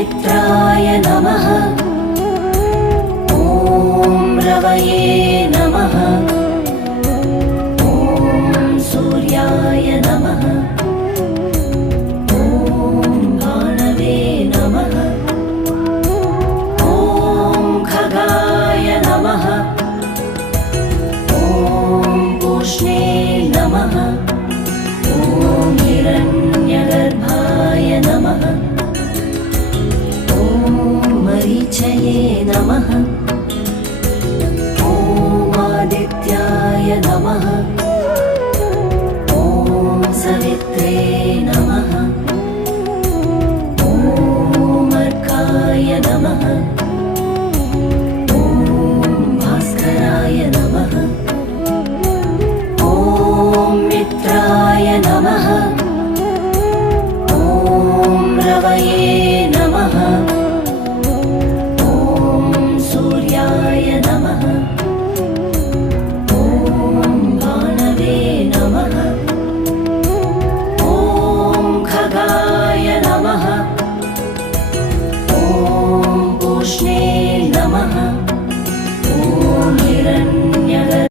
मित्राय नमः। ॐ रवये नमः। ॐ सूर्याय नमः। ॐ भानवे नमः। ॐ खगाय नमः। ॐ पूष्णे नमः। ॐ हिरण्यगर्भाय नमः। ॐ मरीचये नमः। ॐ आदित्याय नमः। ॐ सवित्रे नमः। ॐ अर्काय नमः। ॐ भास्कराय नमः। ॐ मित्राय नमः। ॐ रवये नमः। ॐ सूर्याय नमः। ॐ भानवे नमः। ॐ खगाय नमः। ॐ पूष्णे नमः। ॐ हिरण्यगर्भाय